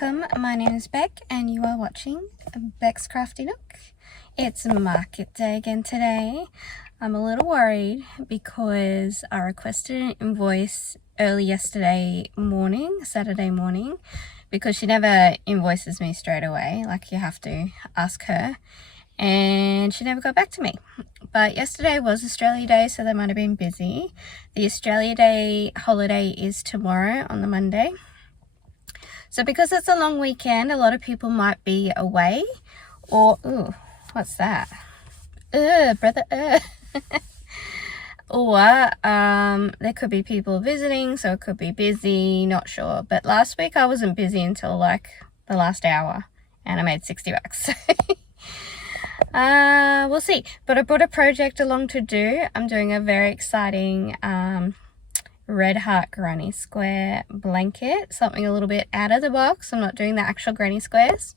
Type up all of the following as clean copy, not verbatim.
welcome. My name is Beck and you are watching Beck's Crafty Nook. It's market day again today. I'm a little worried because I requested an invoice early yesterday morning, Saturday morning, because she never invoices me straight away, like you have to ask her, and she never got back to me. But yesterday was Australia Day, so they might have been busy. The Australia Day holiday is tomorrow on the Monday. So because it's a long weekend, a lot of people might be away, or, ooh, what's that? Brother, Or there could be people visiting, so it could be busy, not sure. But last week I wasn't busy until like the last hour, and I made 60 bucks. We'll see. But I brought a project along to do. I'm doing a very exciting red heart granny square blanket, something a little bit out of the box. I'm not doing the actual granny squares,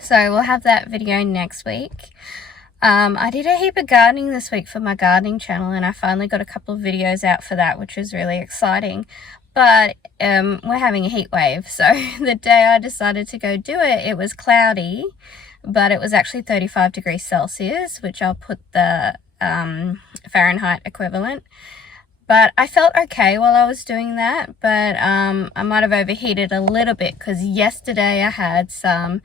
so we'll have that video next week. I did a heap of gardening this week for my gardening channel, and I finally got a couple of videos out for that, which was really exciting. But we're having a heat wave, so the day I decided to go do it, it was cloudy, but it was actually 35 degrees Celsius, which I'll put the Fahrenheit equivalent. But I felt okay while I was doing that, but I might have overheated a little bit because yesterday I had some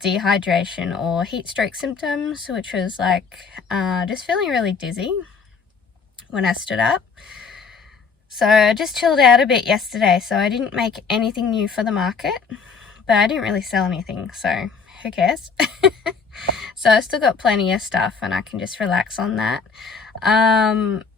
dehydration or heat stroke symptoms, which was like just feeling really dizzy when I stood up. So I just chilled out a bit yesterday, so I didn't make anything new for the market, but I didn't really sell anything, so who cares? So I still got plenty of stuff and I can just relax on that.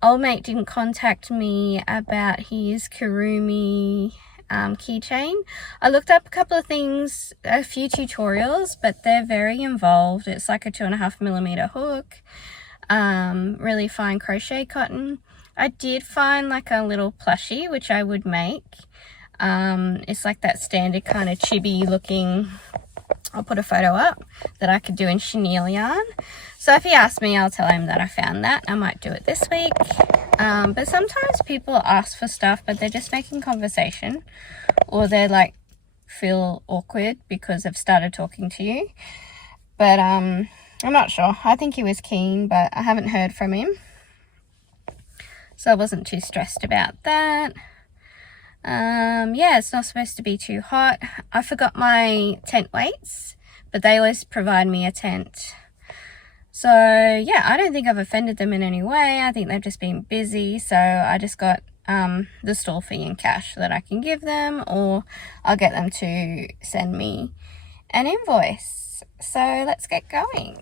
Old mate didn't contact me about his Kurumi keychain. I looked up a couple of things, a few tutorials, but they're very involved. It's like a 2.5mm hook, really fine crochet cotton. I did find like a little plushie which I would make. It's like that standard kind of chibi looking, I'll put a photo up, that I could do in chenille yarn. So if he asks me, I'll tell him that I found that. I might do it this week. But sometimes people ask for stuff, but they're just making conversation, or they're like feel awkward because they've started talking to you. But I'm not sure. I think he was keen, but I haven't heard from him, so I wasn't too stressed about that. Yeah, it's not supposed to be too hot. I forgot my tent weights, but they always provide me a tent. So yeah, I don't think I've offended them in any way. I think they've just been busy, so I just got the stall fee in cash that I can give them, or I'll get them to send me an invoice. So let's get going.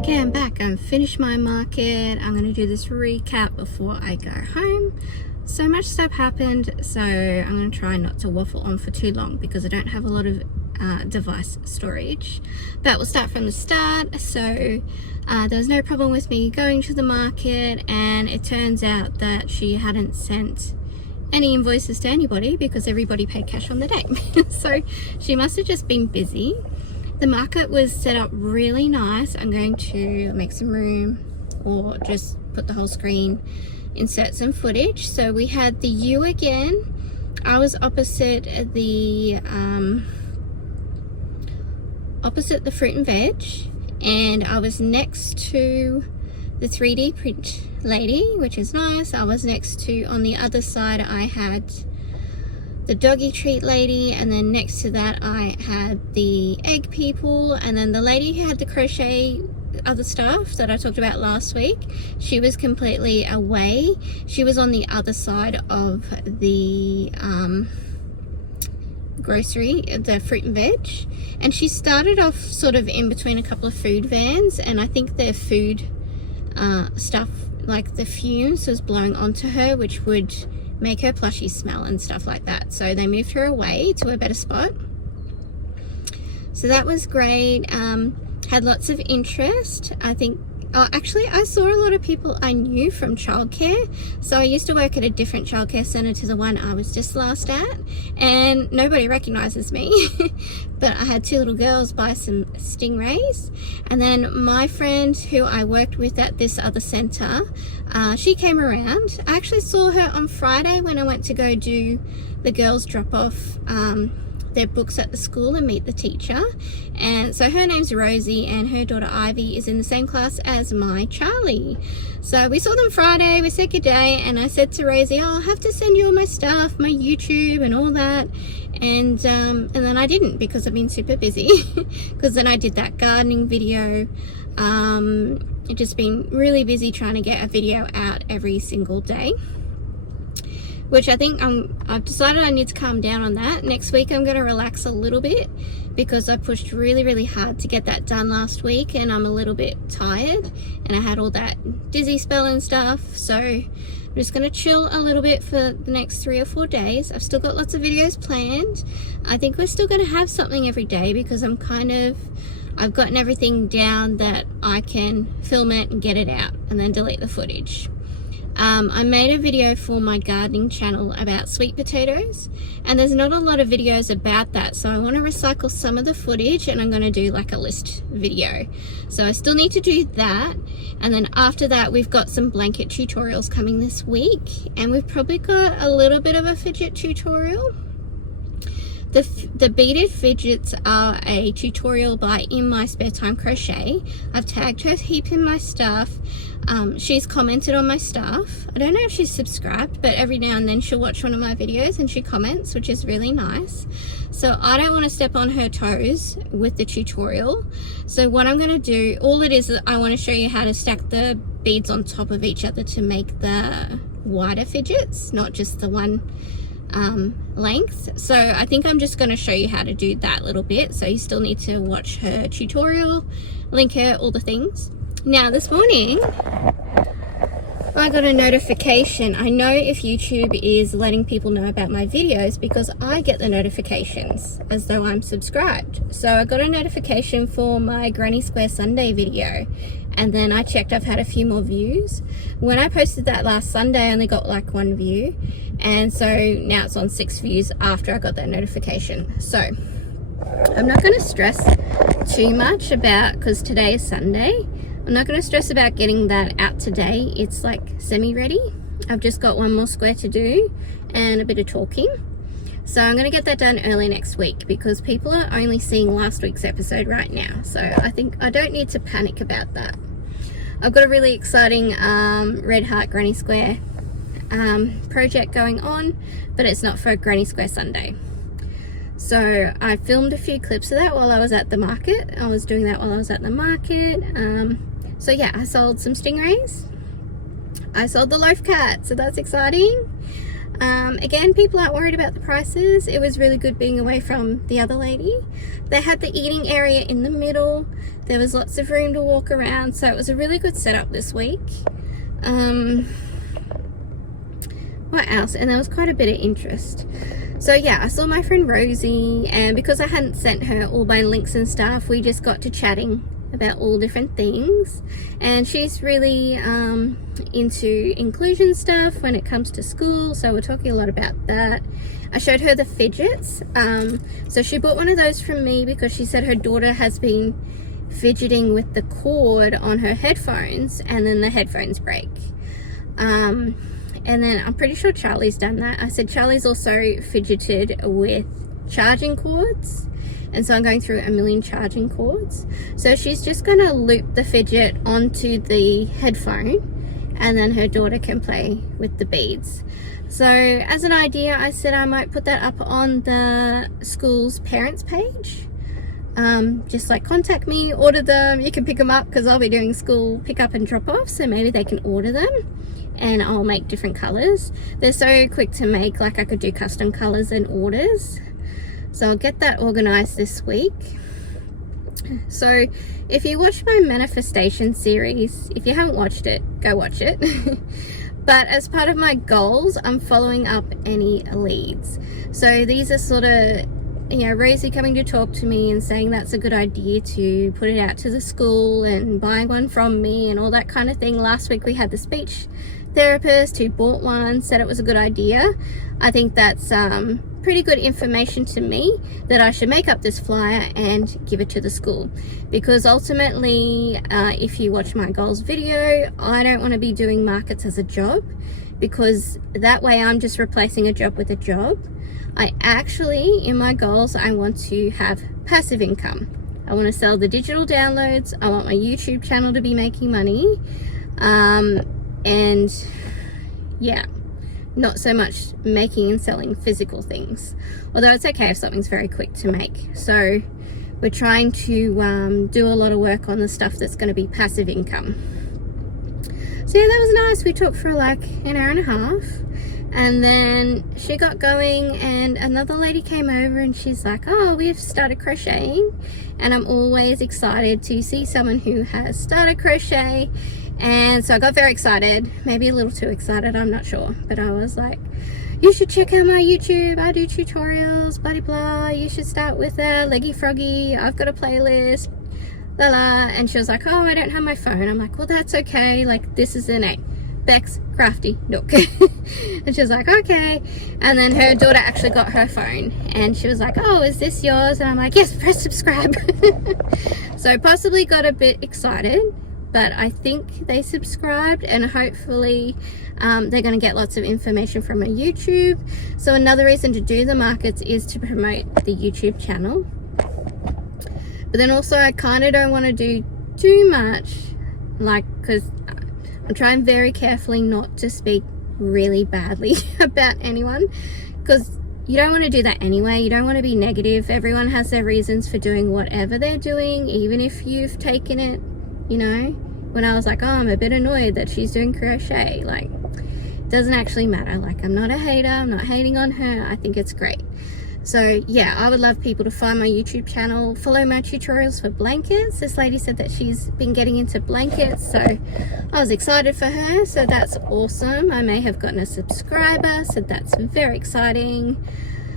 Okay, I'm back. I've finished my market. I'm going to do this recap before I go home. So much stuff happened, so I'm going to try not to waffle on for too long because I don't have a lot of device storage. But we'll start from the start. So there was no problem with me going to the market, and it turns out that she hadn't sent any invoices to anybody because everybody paid cash on the day. So she must have just been busy. The market was set up really nice. I'm going to make some room or just put the whole screen, insert some footage. So we had the U again. I was opposite the fruit and veg, and I was next to the 3D print lady, which is nice. I was next to, on the other side, I had the doggy treat lady, and then next to that I had the egg people, and then the lady who had the crochet other stuff that I talked about last week, she was completely away. She was on the other side of the grocery, the fruit and veg, and she started off sort of in between a couple of food vans, and I think their food stuff, like the fumes, was blowing onto her, which would make her plushy smell and stuff like that. So they moved her away to a better spot. So that was great. Had lots of interest. I think, actually I saw a lot of people I knew from childcare. So I used to work at a different childcare centre to the one I was just last at, and nobody recognises me. But I had two little girls buy some stingrays, and then my friend who I worked with at this other centre, she came around. I actually saw her on Friday when I went to go do the girls drop off their books at the school and meet the teacher. And so her name's Rosie, and her daughter Ivy is in the same class as my Charlie. So we saw them Friday, we said good day, and I said to Rosie, oh, I'll have to send you all my stuff, my YouTube and all that. And then I didn't, because I've been super busy. Because then I did that gardening video. I've just been really busy trying to get a video out every single day, which I think I've decided I need to calm down on that. Next week I'm going to relax a little bit, because I pushed really hard to get that done last week, and I'm a little bit tired, and I had all that dizzy spell and stuff. So I'm just going to chill a little bit for the next 3 or 4 days. I've still got lots of videos planned. I think we're still going to have something every day, because I've gotten everything down that I can film it and get it out and then delete the footage. I made a video for my gardening channel about sweet potatoes, and there's not a lot of videos about that, so I want to recycle some of the footage, and I'm going to do like a list video. So I still need to do that, and then after that we've got some blanket tutorials coming this week, and we've probably got a little bit of a fidget tutorial. The beaded fidgets are a tutorial by In My Spare Time Crochet. I've tagged her heap in my stuff. She's commented on my stuff. I don't know if she's subscribed, but every now and then she'll watch one of my videos and she comments, which is really nice. So I don't want to step on her toes with the tutorial. So what I'm going to do, all it is I want to show you how to stack the beads on top of each other to make the wider fidgets, not just the one length. So I think I'm just going to show you how to do that little bit. So you still need to watch her tutorial, link her, all the things. Now this morning I got a notification. I know if YouTube is letting people know about my videos because I get the notifications as though I'm subscribed. So I got a notification for my Granny Square Sunday video, and then I checked, I've had a few more views. When I posted that last Sunday I only got like 1 view, and so now it's on 6 views after I got that notification. So I'm not going to stress too much about, because today is Sunday, I'm not going to stress about getting that out today. It's like semi-ready. I've just got one more square to do and a bit of talking. So I'm going to get that done early next week, because people are only seeing last week's episode right now. So I think I don't need to panic about that. I've got a really exciting Red Heart Granny Square project going on, but it's not for Granny Square Sunday. So I filmed a few clips of that while I was at the market. I was doing that while I was at the market. So yeah, I sold some stingrays. I sold the loaf cat, so that's exciting. Again, people aren't worried about the prices. It was really good being away from the other lady. They had the eating area in the middle. There was lots of room to walk around, so it was a really good setup this week. What else? And there was quite a bit of interest. So yeah, I saw my friend Rosie, and because I hadn't sent her all my links and stuff, we just got to chatting about all different things. And she's really into inclusion stuff when it comes to school, so we're talking a lot about that. I showed her the fidgets. So she bought one of those from me because she said her daughter has been fidgeting with the cord on her headphones and then the headphones break. And then I'm pretty sure Charlie's done that. I said Charlie's also fidgeted with charging cords, and so I'm going through a million charging cords. So she's just going to loop the fidget onto the headphone, and then her daughter can play with the beads. So as an idea, I said I might put that up on the school's parents page. Just like contact me, order them, you can pick them up because I'll be doing school pick up and drop off, so maybe they can order them and I'll make different colors. They're so quick to make, like I could do custom colors and orders. So I'll get that organized this week. So if you watch my manifestation series, if you haven't watched it, go watch it. But as part of my goals, I'm following up any leads. So these are sort of, you know, Rosie coming to talk to me and saying that's a good idea to put it out to the school and buying one from me and all that kind of thing. Last week we had the speech therapist who bought one, said it was a good idea. I think that's pretty good information to me that I should make up this flyer and give it to the school, because ultimately if you watch my goals video, I don't want to be doing markets as a job, because that way I'm just replacing a job with a job. I actually, in my goals, I want to have passive income. I want to sell the digital downloads. I want my YouTube channel to be making money. And yeah, not so much making and selling physical things, although it's okay if something's very quick to make. So we're trying to do a lot of work on the stuff that's going to be passive income. So yeah, that was nice. We talked for like an hour and a half, and then she got going and another lady came over and she's like, oh, we've started crocheting. And I'm always excited to see someone who has started crochet. And so I got very excited, maybe a little too excited, I'm not sure, but I was like, you should check out my YouTube, I do tutorials, blah blah blah, you should start with a Leggy Froggy, I've got a playlist, la la. And she was like, oh, I don't have my phone. I'm like, well, that's okay, like this is the name, Bex Crafty Nook. And she was like, okay. And then her daughter actually got her phone and she was like, oh, is this yours? And I'm like, yes, press subscribe. So possibly got a bit excited, but I think they subscribed, and hopefully they're going to get lots of information from my YouTube. So another reason to do the markets is to promote the YouTube channel. But then also I kind of don't want to do too much, like, because I'm trying very carefully not to speak really badly about anyone, because you don't want to do that anyway. You don't want to be negative. Everyone has their reasons for doing whatever they're doing, even if you've taken it, you know. When I was like, oh, I'm a bit annoyed that she's doing crochet, like, it doesn't actually matter. Like, I'm not a hater, I'm not hating on her, I think it's great. So yeah, I would love people to find my YouTube channel, follow my tutorials for blankets. This lady said that she's been getting into blankets, so I was excited for her, so that's awesome. I may have gotten a subscriber, so that's very exciting.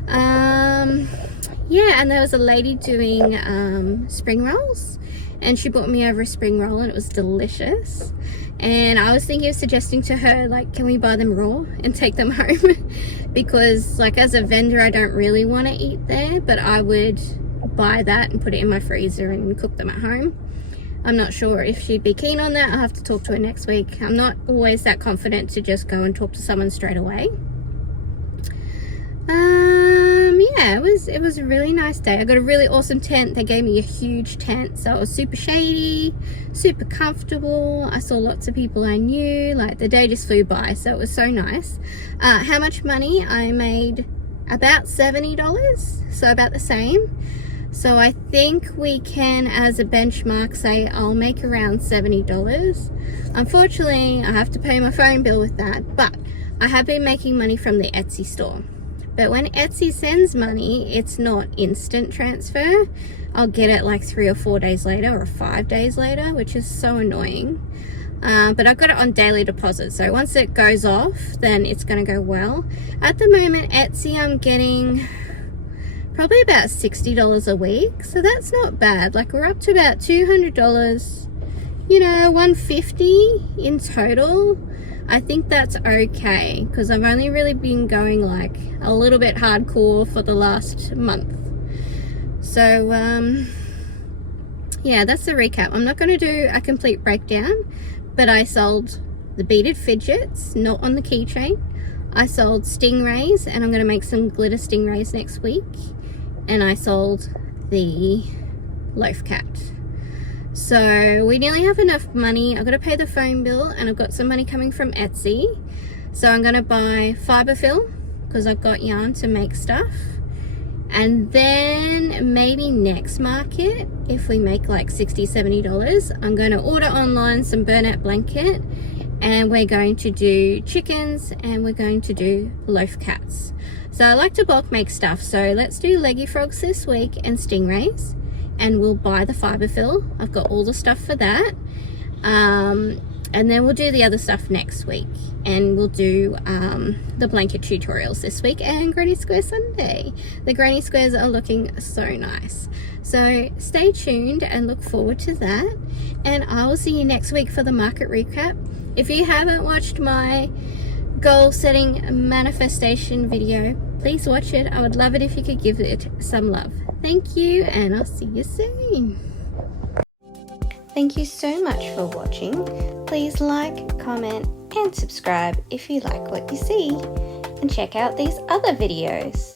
Yeah, and there was a lady doing spring rolls, and she brought me over a spring roll and it was delicious. And I was thinking of suggesting to her, like, can we buy them raw and take them home? Because like as a vendor, I don't really want to eat there, but I would buy that and put it in my freezer and cook them at home. I'm not sure if she'd be keen on that. I'll have to talk to her next week. I'm not always that confident to just go and talk to someone straight away. Yeah, it was a really nice day. I got a really awesome tent. They gave me a huge tent, so it was super shady, super comfortable. I saw lots of people I knew. Like, the day just flew by, so it was so nice. How much money? I made about $70, so about the same. So I think we can, as a benchmark, say I'll make around $70. Unfortunately, I have to pay my phone bill with that, but I have been making money from the Etsy store. But when Etsy sends money, it's not instant transfer. I'll get it like 3 or 4 days later or 5 days later, which is so annoying. but I've got it on daily deposit, so once it goes off then it's going to go well. At the moment Etsy I'm getting probably about $60 a week, so that's not bad. Like we're up to about $200, you know, $150 in total. I think that's okay because I've only really been going like a little bit hardcore for the last month. So yeah, that's the recap. I'm not going to do a complete breakdown, but I sold the beaded fidgets, not on the keychain. I sold stingrays, and I'm going to make some glitter stingrays next week. And I sold the loaf cat. So we nearly have enough money. I've got to pay the phone bill, and I've got some money coming from Etsy. So I'm going to buy fiber fill because I've got yarn to make stuff. And then maybe next market, if we make like $60–70, I'm going to order online some burnout blanket, and we're going to do chickens, and we're going to do loaf cats. So I like to bulk make stuff, so let's do leggy frogs this week and stingrays, and we'll buy the fiber fill. I've got all the stuff for that, and then we'll do the other stuff next week, and we'll do the blanket tutorials this week and Granny Square Sunday. The granny squares are looking so nice, so stay tuned and look forward to that, and I will see you next week for the market recap. If you haven't watched my goal setting manifestation video, please watch it. I would love it if you could give it some love. Thank you, and I'll see you soon. Thank you so much for watching. Please like, comment and subscribe if you like what you see, and check out these other videos.